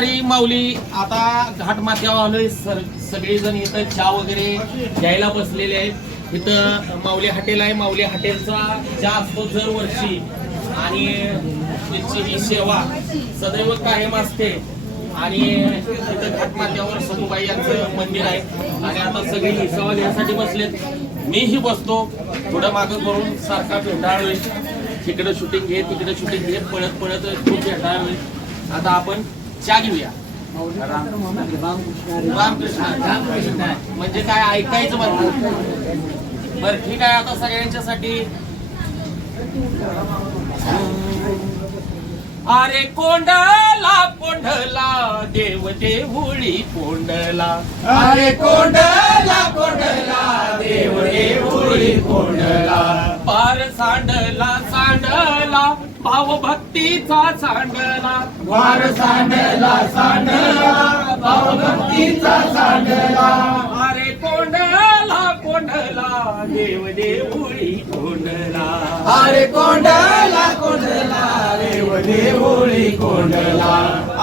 रामकृष्णारी माऊली आता घाटमाथ्यावर आलोय. सर सगळेजण इथं चहा वगैरे घ्यायला बसलेले आहेत. इथं माऊली हॉटेल आहे. माऊली हॉटेलचा चहा असतो दरवर्षी. आणि त्याची ही सेवा सदैव कायम असते. आणि इथं घाटमाथ्यावर समुबाई यांचं मंदिर आहे. आणि आता सगळे ही सेवा घेण्यासाठी बसलेत. मीही बसतो. थोडं मागं करून सारखा भेटाळोय तिकडं शूटिंग घे तिकडं शूटिंग घे. पळत पळत खूप होईल आता आपण घेऊया. रामकृष्ण म्हणजे काय ऐकायचं म्हणतात बरं ठीक आहे आता सगळ्यांच्यासाठी. अरे कोंडला कोंडला देव देऊळी कोंडला. अरे कोंडला कोंडला देव देऊळी कोंडला. पार सांडला सांडला. भाव भक्तीचा सांडला. वार सांडला सांडला. भावभक्तीचा सांडला. अरे कोंडला कोंडला देव देऊळी कोंडला. अरे कोंडला कोंडला देव देऊळी कोंडला.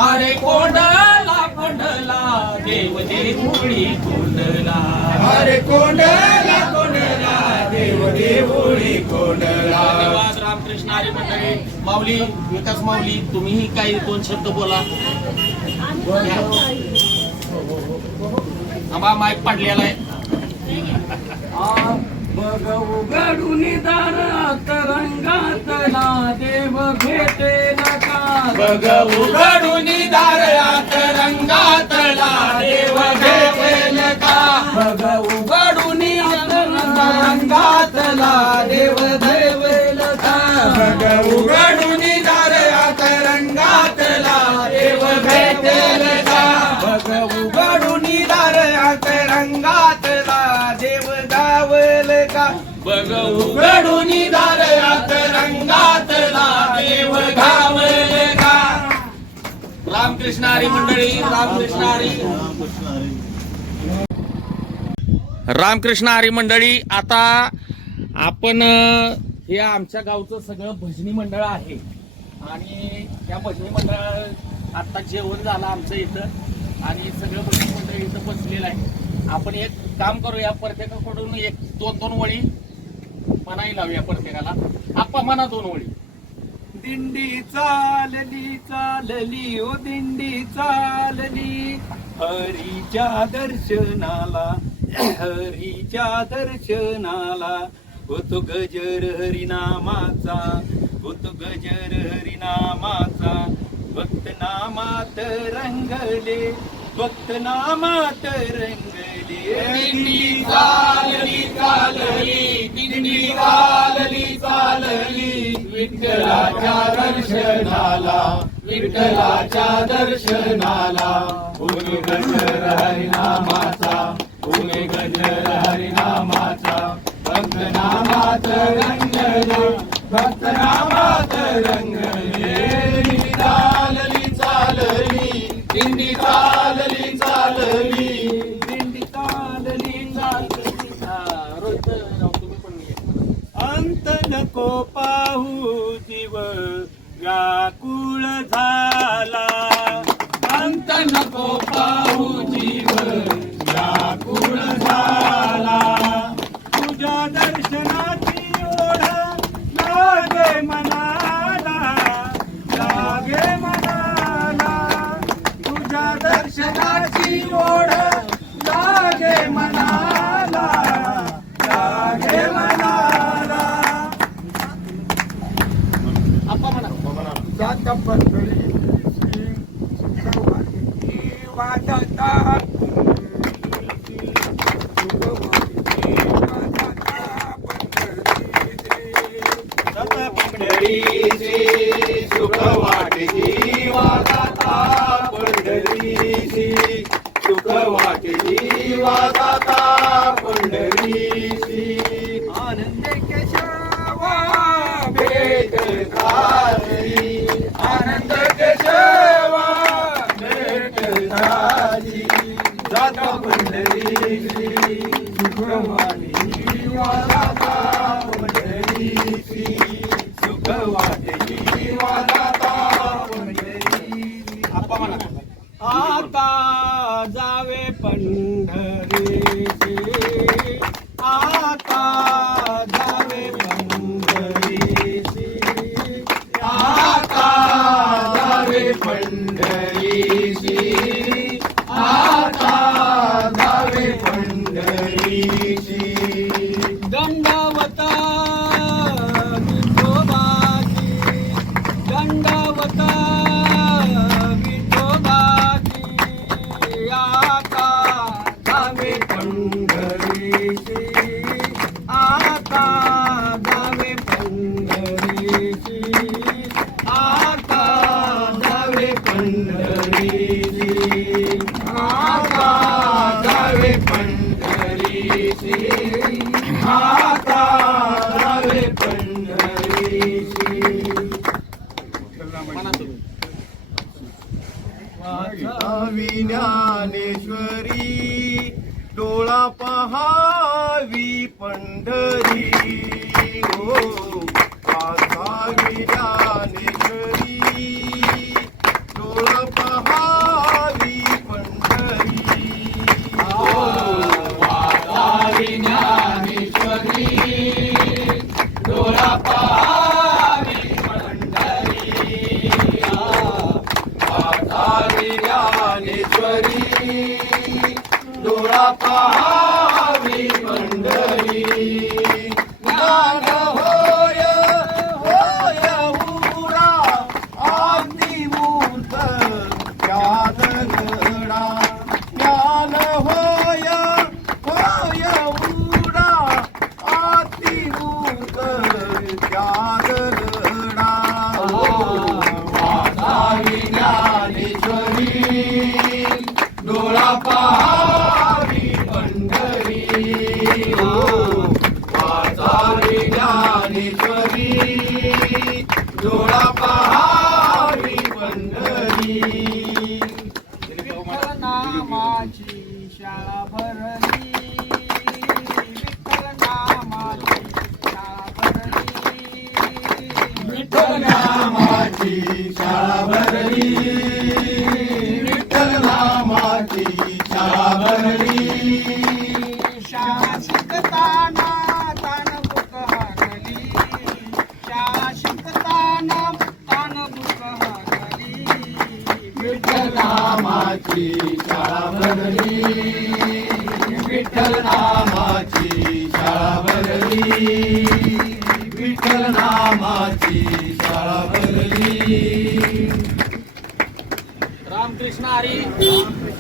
अरे कोंडला कोंडला देव देऊळी कोंडला. अरे कोंडला कोंडला देव देऊळी कोंडला. धन्यवाद मंडळी माऊली विकास माऊली तुम्हीही काही दोन शब्द बोला. आम्हा माईक पडलेला आहे. बघ उघडून दार दारात रंगातला देव भेटे नका बघ उघडून दार दारात रंगातला देव भेटे का उघडून दारयात रंगात देव घावले का? रामकृष्ण हरी मंडळी रामकृष्ण हरी रामकृष्ण हरी मंडळी आता आपण हे आमच्या गावचं सगळं भजनी मंडळ आहे. आणि या भजनी मंडळ आता जेवण झालं आमचं इथं. आणि सगळं भजनी मंडळ इथं बसलेलं आहे. आपण एक काम करूया प्रत्येकाकडून एक दोन दोन वळी मनाही लावूया प्रत्येकाला. आप्पा मना दोन ओळी. दिंडी चालली चालली ओ दिंडी चालली. हरीच्या दर्शनाला हरीच्या दर्शनाला. होतो गजर हरिनामाचा होतो गजर हरिनामाचा. भक्त नामात रंगले भक्त नामात रंग दिंडी चालली चालली दिंडी चालली चालली विठ्ठलाच्या दर्शनाला विठ्ठलाच्या दर्शनाला उमे गजर हरिनामाचा. उमे गजर हरिनामाचा. भक्त नामात रंग भक्त नामात रंग. व्याकुळ झाला. अंत नको पाहू जीव व्याकुळ झाला. तुझ्या दर्शनाची ओढ लागे मनाला. लागे मनाला. तुझ्या दर्शनाची ओढ जात पंढरी वाजता आता जावे पंढरीची. आता पंढरीची Papa. विठ्ठल नामाची शाळा भरली. शाळा शिकताना तान बुक हरली शाळा तान बुक हरली विठ्ठल नामाची शाळा विठ्ठल नामाची शाळा भरली विठ्ठल नामाची शाळा रामकृष्ण हरी.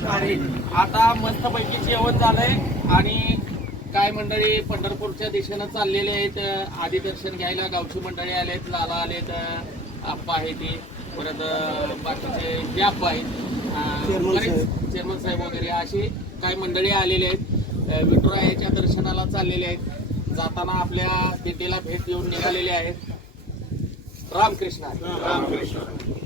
हरी. आता मस्तपैकी जेवण झालंय आणि काय मंडळी पंढरपूरच्या दिशेनं चाललेले आहेत. आधी दर्शन घ्यायला गावची मंडळी आलेत लाला आलेत आप्पा आहे ते. परत बाकीचे जे आप्पा आहेत चेअरमन साहेब. वगैरे अशी काही मंडळी आलेले आहेत. विठुरायाच्या दर्शनाला चाललेले आहेत. जाताना आपल्या दिंडीला भेट देऊन निघालेले आहेत. रामकृष्ण. रामकृष्ण